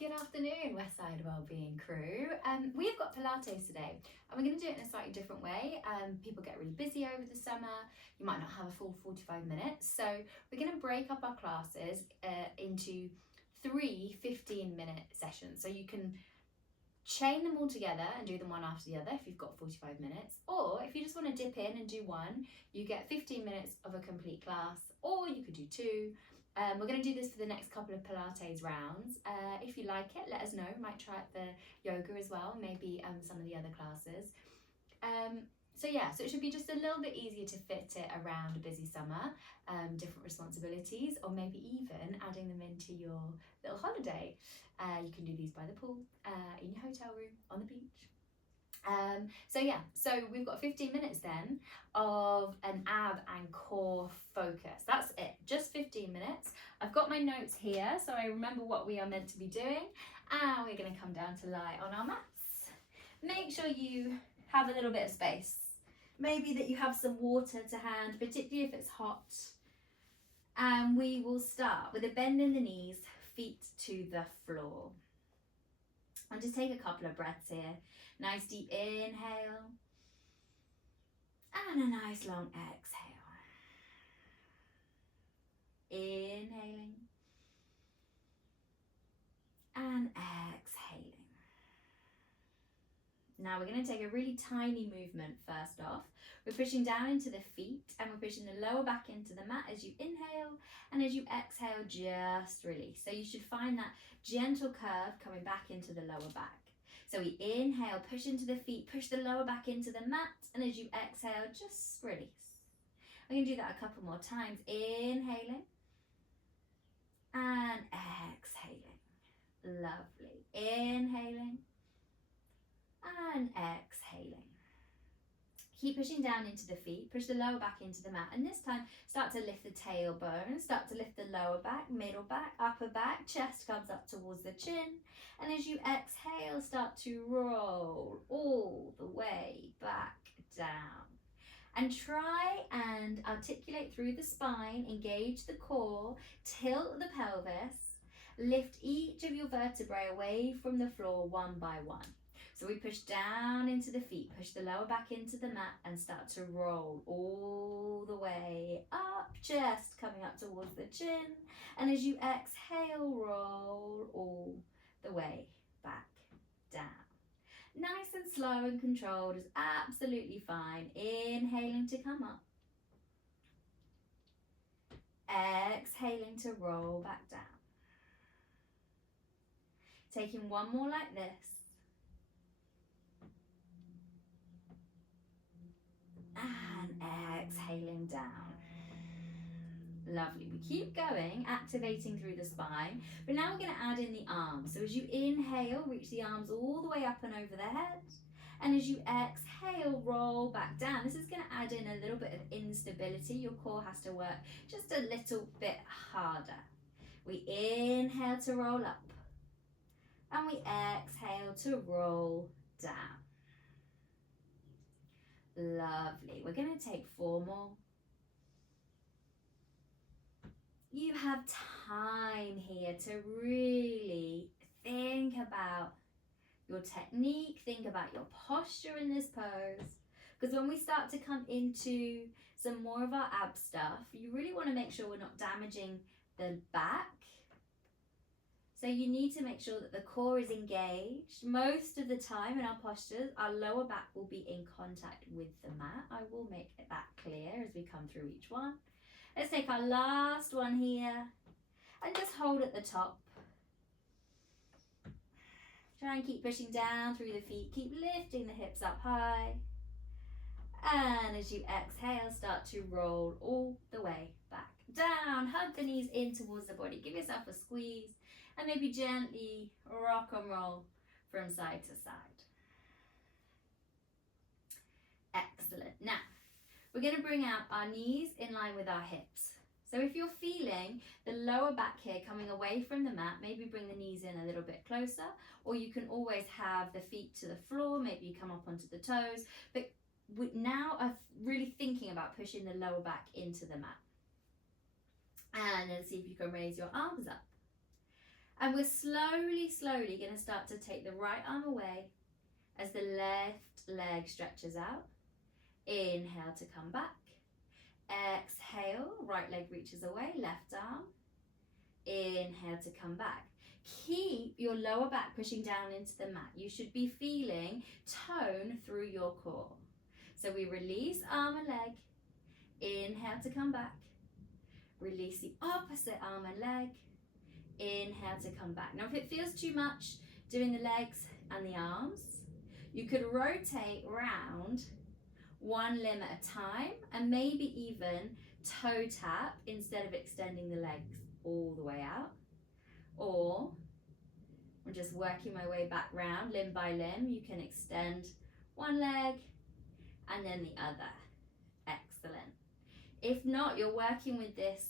Good afternoon, Westside Wellbeing crew. We've got Pilates today, and we're going to do it in a slightly different way. People get really busy over the summer. You might not have a full 45 minutes, so we're going to break up our classes into 3 15-minute sessions. So you can chain them all together and do them one after the other if you've got 45 minutes, or if you just want to dip in and do one, you get 15 minutes of a complete class, or you could do two. We're going to do this for the next couple of Pilates rounds. If you like it, let us know. We might try out the yoga as well, maybe some of the other classes. So it should be just a little bit easier to fit it around a busy summer, different responsibilities, or maybe even adding them into your little holiday. You can do these by the pool, in your hotel room, on the beach. So we've got 15 minutes then of an ab and core focus. That's it, just 15 minutes. I've got my notes here so I remember what we are meant to be doing, and we're going to come down to lie on our mats. Make sure you have a little bit of space, maybe that you have some water to hand, particularly if it's hot. And we will start with a bend in the knees, feet to the floor. And just take a couple of breaths here. Nice deep inhale and a nice long exhale. Inhaling and exhaling. Now we're going to take a really tiny movement first off. We're pushing down into the feet and we're pushing the lower back into the mat as you inhale, and as you exhale, just release. So you should find that gentle curve coming back into the lower back. So we inhale, push into the feet, push the lower back into the mat, and as you exhale, just release. I'm going to do that a couple more times. Inhaling and exhaling. Lovely. Inhaling and exhaling. Keep pushing down into the feet, push the lower back into the mat, and this time start to lift the tailbone, start to lift the lower back, middle back, upper back, chest comes up towards the chin, and as you exhale, start to roll all the way back down. And try and articulate through the spine, engage the core, tilt the pelvis, lift each of your vertebrae away from the floor one by one. So we push down into the feet, push the lower back into the mat, and start to roll all the way up, chest coming up towards the chin. And as you exhale, roll all the way back down. Nice and slow and controlled is absolutely fine. Inhaling to come up. Exhaling to roll back down. Taking one more like this. And exhaling down. Lovely. We keep going, activating through the spine, but now we're going to add in the arms. So as you inhale, reach the arms all the way up and over the head, and as you exhale, roll back down. This is going to add in a little bit of instability. Your core has to work just a little bit harder. We inhale to roll up, and we exhale to roll down. Lovely. We're going to take 4 more. You have time here to really think about your technique, think about your posture in this pose. Because when we start to come into some more of our ab stuff, you really want to make sure we're not damaging the back. So you need to make sure that the core is engaged. Most of the time in our postures, our lower back will be in contact with the mat. I will make that clear as we come through each one. Let's take our last one here and just hold at the top. Try and keep pushing down through the feet. Keep lifting the hips up high. And as you exhale, start to roll all the way back down. Hug the knees in towards the body. Give yourself a squeeze. And maybe gently rock and roll from side to side. Excellent. Now, we're going to bring out our knees in line with our hips. So if you're feeling the lower back here coming away from the mat, maybe bring the knees in a little bit closer, or you can always have the feet to the floor, maybe you come up onto the toes, but we now are really thinking about pushing the lower back into the mat. And then see if you can raise your arms up. And we're slowly going to start to take the right arm away as the left leg stretches out. Inhale to come back. Exhale, right leg reaches away, left arm. Inhale to come back. Keep your lower back pushing down into the mat. You should be feeling tone through your core. So we release arm and leg. Inhale to come back. Release the opposite arm and leg. Inhale to come back. Now if it feels too much doing the legs and the arms, you could rotate round one limb at a time and maybe even toe tap instead of extending the legs all the way out. Or I'm just working my way back round limb by limb. You can extend one leg and then the other. Excellent. If not, you're working with this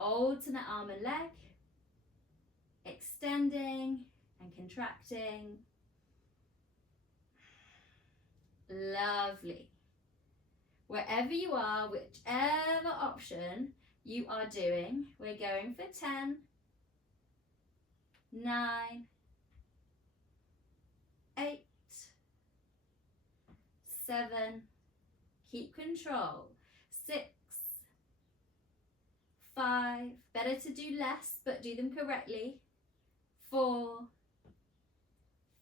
alternate arm and leg, extending and contracting. Lovely. Wherever you are, whichever option you are doing, we're going for 10, 9, 8, 7, keep control, 6, 5, better to do less but do them correctly, 4,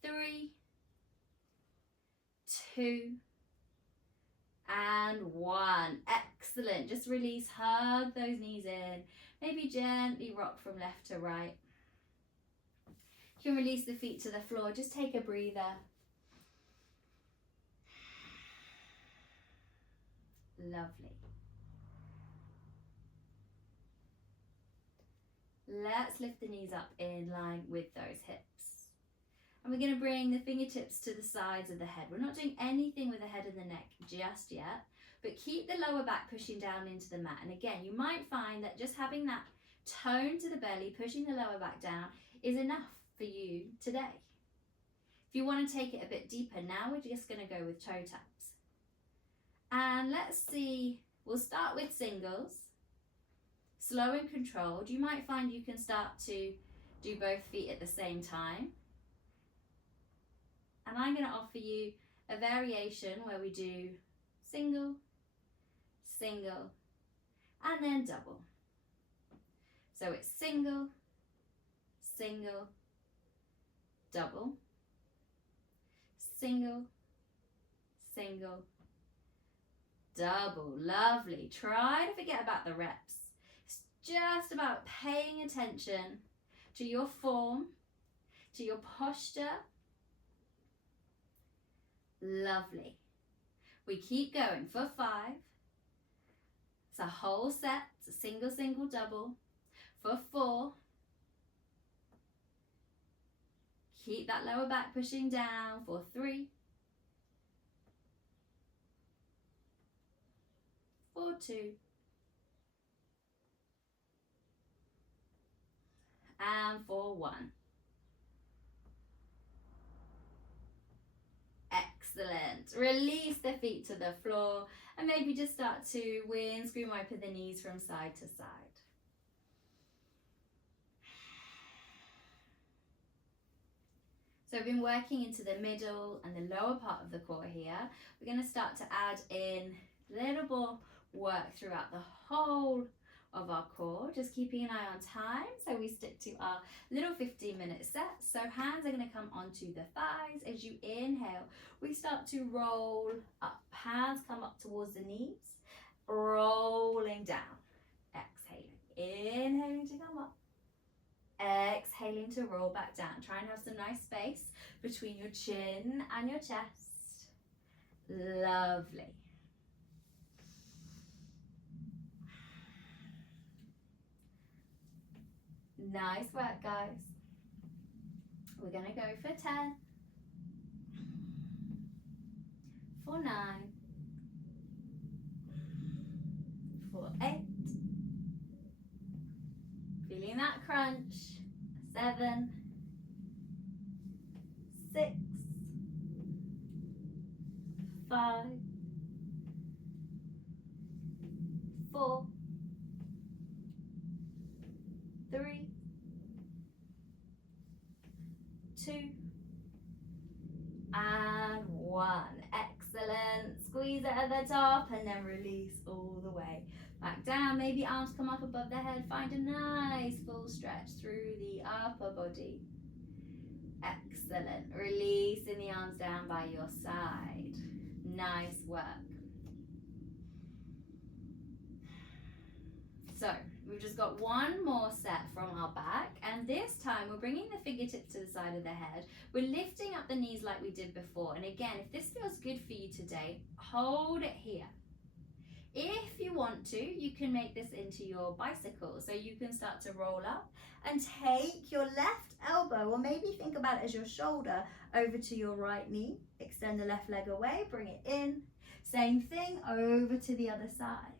3, 2, and 1. Excellent. Just release, hug those knees in. Maybe gently rock from left to right. You can release the feet to the floor. Just take a breather. Lovely. Let's lift the knees up in line with those hips. And we're going to bring the fingertips to the sides of the head. We're not doing anything with the head and the neck just yet, but keep the lower back pushing down into the mat. And again, you might find that just having that tone to the belly, pushing the lower back down, is enough for you today. If you want to take it a bit deeper, now we're just going to go with toe taps. And let's see, we'll start with singles. Slow and controlled. You might find you can start to do both feet at the same time. And I'm going to offer you a variation where we do single, single, and then double. So it's single, single, double, single, single, double. Lovely. Try to forget about the reps. It's just about paying attention to your form, to your posture. Lovely. We keep going for 5. It's a whole set. It's a single, single, double. For 4. Keep that lower back pushing down. For 3. For 2. And for 1. Excellent. Release the feet to the floor and maybe just start to windscreen wipe the knees from side to side. So we've been working into the middle and the lower part of the core here. We're going to start to add in a little more work throughout the whole of our core, just keeping an eye on time so we stick to our little 15-minute set. So hands are going to come onto the thighs. As you inhale, we start to roll up. Hands come up towards the knees, rolling down. Exhaling, inhaling to come up, exhaling to roll back down. Try and have some nice space between your chin and your chest. Lovely. Nice work, guys. We're going to go for 10, for 9, for 8, feeling that crunch, 7, 6, 5, 4, 3, 2, and 1. Excellent. Squeeze it at the top and then release all the way back down. Maybe arms come up above the head. Find a nice full stretch through the upper body. Excellent. Releasing the arms down by your side. Nice work. So we've just got one more set from our back, and this time we're bringing the fingertips to the side of the head. We're lifting up the knees like we did before, and again, if this feels good for you today, hold it here. If you want to, you can make this into your bicycle, so you can start to roll up and take your left elbow, or maybe think about it as your shoulder, over to your right knee. Extend the left leg away, bring it in. Same thing over to the other side.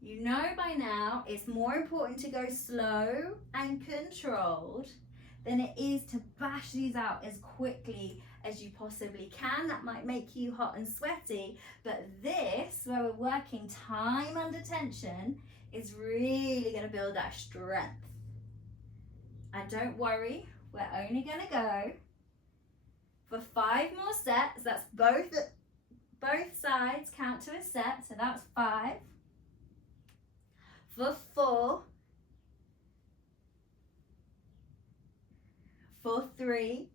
You know by now it's more important to go slow and controlled than it is to bash these out as quickly as you possibly can. That might make you hot and sweaty, but this, where we're working time under tension, is really going to build that strength. And don't worry, we're only going to go for 5 more sets. That's both sides count to a set, so that's 5. For 4, for 3,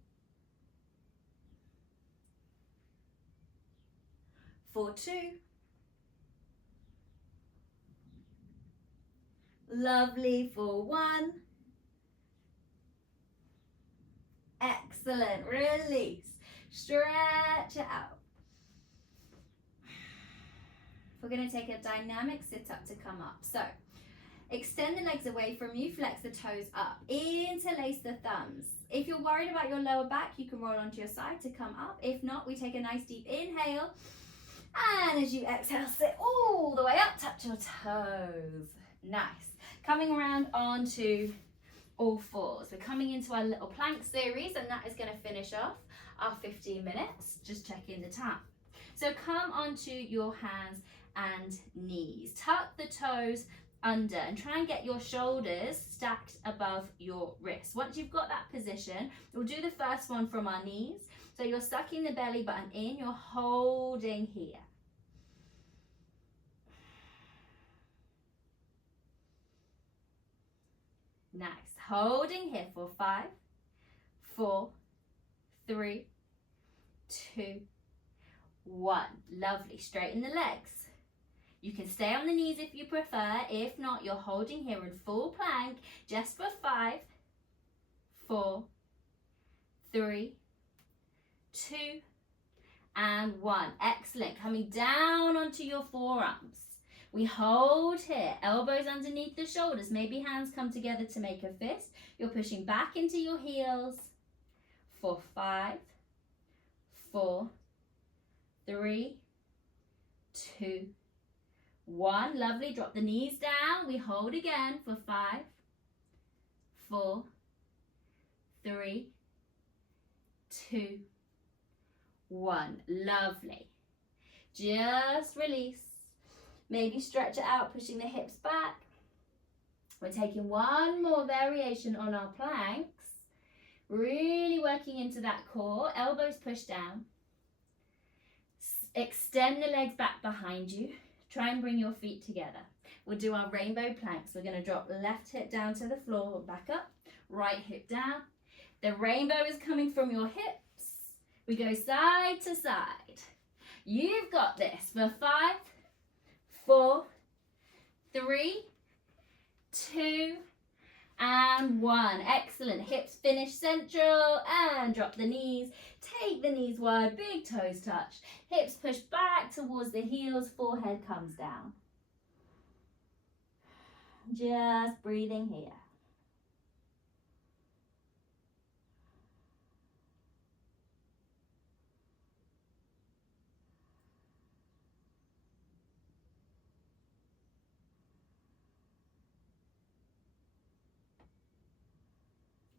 for 2, lovely, for 1, excellent, release, stretch it out. We're going to take a dynamic sit-up to come up. So extend the legs away from you, flex the toes up, interlace the thumbs. If you're worried about your lower back, you can roll onto your side to come up. If not, we take a nice deep inhale, and as you exhale, sit all the way up, touch your toes. Nice. Coming around onto all fours. We're coming into our little plank series, and that is going to finish off our 15 minutes. Just checking the time. So come onto your hands and knees. Tuck the toes under and try and get your shoulders stacked above your wrists. Once you've got that position, we'll do the first one from our knees. So you're sucking the belly button in, you're holding here. Nice. Holding here for 5, 4, 3, 2, 1. Lovely. Straighten the legs. You can stay on the knees if you prefer. If not, you're holding here in full plank just for 5, 4, 3, 2, and 1. Excellent. Coming down onto your forearms. We hold here, elbows underneath the shoulders. Maybe hands come together to make a fist. You're pushing back into your heels for 5, 4, 3, 2, 1. Lovely. Drop the knees down. We hold again for 5, 4, 3, 2, 1. Lovely. Just release. Maybe stretch it out, pushing the hips back. We're taking one more variation on our planks. Really working into that core. Elbows push down. Extend the legs back behind you. Try and bring your feet together. We'll do our rainbow planks. We're going to drop left hip down to the floor, back up, right hip down. The rainbow is coming from your hips. We go side to side. You've got this for 5, 4, 3, 2, and 1. Excellent. Hips finish central and drop the knees. Take the knees wide, big toes touch. Hips push back towards the heels, forehead comes down. Just breathing here.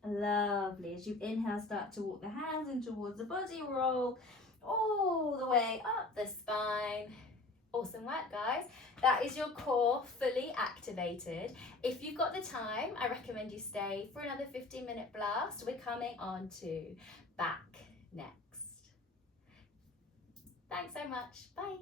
Lovely. As you inhale, start to walk the hands in towards the body, roll all the way up the spine. Awesome work, guys. That is your core fully activated. If you've got the time, I recommend you stay for another 15-minute blast. We're coming on to back next. Thanks so much. Bye.